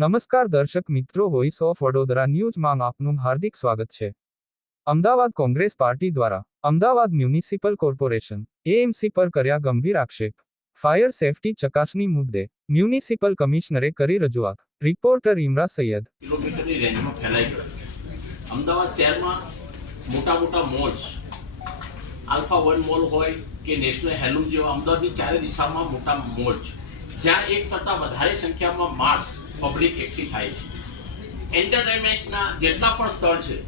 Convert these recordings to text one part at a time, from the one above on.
નમસ્કાર દર્શક મિત્રો વોઇસ ઓફ વડોદરા ન્યૂઝમાં આપનું હાર્દિક સ્વાગત છે. અમદાવાદ કોંગ્રેસ પાર્ટી દ્વારા અમદાવાદ મ્યુનિસિપલ કોર્પોરેશન એએમસી પર કર્યા ગંભીર આક્ષેપ. ફાયર સેફટી ચકાસણી મુદ્દે મ્યુનિસિપલ કમિશનરે કરી રજૂઆત. રિપોર્ટર ઇમરા સૈયદ. કિલોમીટરની રેન્જમાં ફેલાઈ ગયો અમદાવાદ શહેરમાં મોટા મોટા મોલ્સ, આલ્ફા વન મોલ હોય કે નેશનલ હેલુમ જેવા અમદાવાદની ચારે દિશામાં મોટા મોલ્સ, જ્યાં એક કરતાં વધારે સંખ્યામાં માસ પબ્લિક એકઠી થાય છે. એન્ટરટેનમેન્ટના જેટલા પણ સ્થળ છે,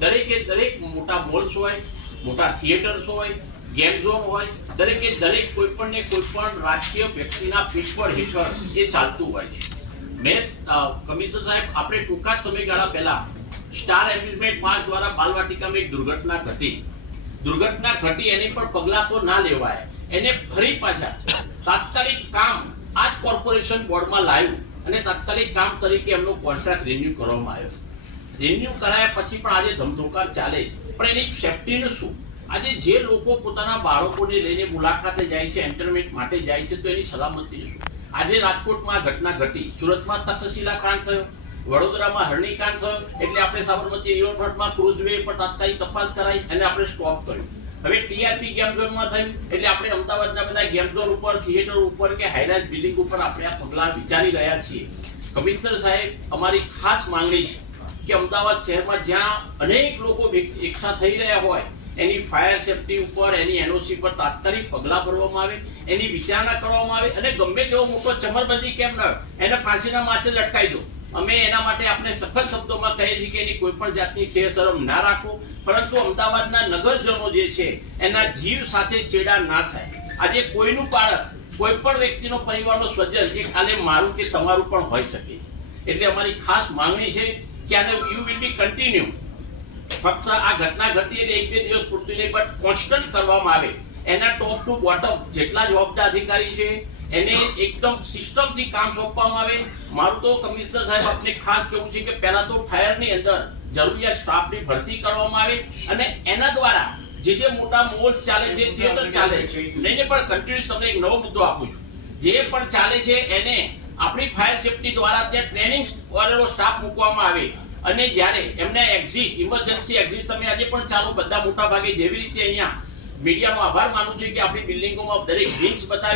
દરેકે દરેક મોટા મોલ્સ હોય, મોટા થિયેટર્સ હોય ગેમ ઝોન હોય, દરેકે દરેક કોઈ પણ ને કોઈ પણ રાજકીય વ્યક્તિના પીઠબળ હેઠળ એ ચાલતું હોય છે. મેં કમિશનર સાહેબ, આપણે ટૂંકા જ સમયગાળા પહેલા સ્ટાર એમ્યુઝમેન્ટ પાર્ક દ્વારા બાલવાટિકામાં એક દુર્ઘટના ઘટી. દુર્ઘટના ઘટી, એની પણ પગલાં તો ના લેવાય. એને ફરી પાછા તાત્કાલિક કામ આ જ કોર્પોરેશન બોર્ડમાં લાવ્યું અને તાત્કાલિક કામ તરીકે એમનો કોન્ટ્રાક્ટ રિન્યુ કરવામાં આવ્યો રિન્યુ કરાયા પછી પણ આજે ધમધોકાર ચાલે પણ એની સેફટીનું શું? આજે જે લોકો પોતાના બાળકોને લઈને મુલાકાતે જાય છે એન્ટરમેન્ટ માટે જાય છે, તો એની સલામતી શું? આજે રાજકોટમાં ઘટના ઘટી. સુરતમાં તક્ષશિલા કાંડ થયો, વડોદરામાં હરણીકાંડ થયો, એટલે આપણે સાબરમતી રિવરફ્રન્ટમાં ક્રુઝવે પર તાત્કાલિક તપાસ કરાઈ અને આપણે સ્ટોપ કર્યું. હવે ટીઆરપી ગેમ ઝોનમાં થયું, એટલે આપણે અમદાવાદના બધા ગેમ ઝોન ઉપર થિયેટર ઉપર કે હાઈરાઇઝ બિલ્ડિંગ ઉપર આપણે આ પગલાં વિચારી રહ્યા છીએ. કમિશનર સાહેબ, અમારી ખાસ માંગણી છે કે અમદાવાદ શહેરમાં જ્યાં અનેક લોકો એકઠા થઈ રહ્યા હોય, એની ફાયર સેફટી ઉપર, એની એનઓસી પર તાત્કાલિક પગલાં ભરવામાં આવે, એની વિચારણા કરવામાં આવે અને ગમે તેવો મોટો ચમરબંધી કેમ ન આવે એને ફાંસીના માચે જ દો. અમે એના માટે આપણે સખત શબ્દોમાં કહીએ છીએ કે એની કોઈ પણ જાતની શેર શરમ ના રાખો, પરંતુ અમદાવાદના નગરજનો જે છે, એના જીવ સાથે ચેડા ના થાય. આજે કોઈનું બાળક, કોઈ પણ વ્યક્તિનો પરિવારનો સ્વજન એ ખાલી મારું કે તમારું પણ હોઈ શકે. એટલે અમારી ખાસ માંગણી છે કે આને યુ વિલ બી કન્ટિન્યુ ફક્ત આ ઘટના ઘટી એટલે એક બે દિવસ પૂરતી નહીં, પણ કોન્સ્ટન્ટ કરવામાં આવે. એના ટોપ ટુ બોટમ જેટલા જવાબદાર અધિકારી છે એને એકદમ સિસ્ટમથી કામ સોંપવામાં આવે. મારું તો કમિશનર સાહેબ આપને ખાસ કહેવું છે કે પહેલા તો ફાયરની અંદર જરૂરિયાત સ્ટાફની ભરતી કરવામાં આવે અને એના દ્વારા જે જે મોટા મોલ ચાલે છે થિયેટર ચાલે છે એને પણ કન્ટિન્યુઅસ તમને એક નવો મુદ્દો આપું છું. જે પણ ચાલે છે, એને આપણી ફાયર સેફટી દ્વારા ત્યાં ટ્રેનિંગ વાળો સ્ટાફ મૂકવામાં આવે. અને જ્યારે એમને એક્ઝિટ ઇમરજન્સી એક્ઝિટ તમે આજે પણ ચાલો, બધા મોટા ભાગે જેવી રીતે અહીંયા મીડિયાનો આભાર માનું છે કે આપણી બિલ્ડિંગોમાં દરેક વિંગ્સ બતાવી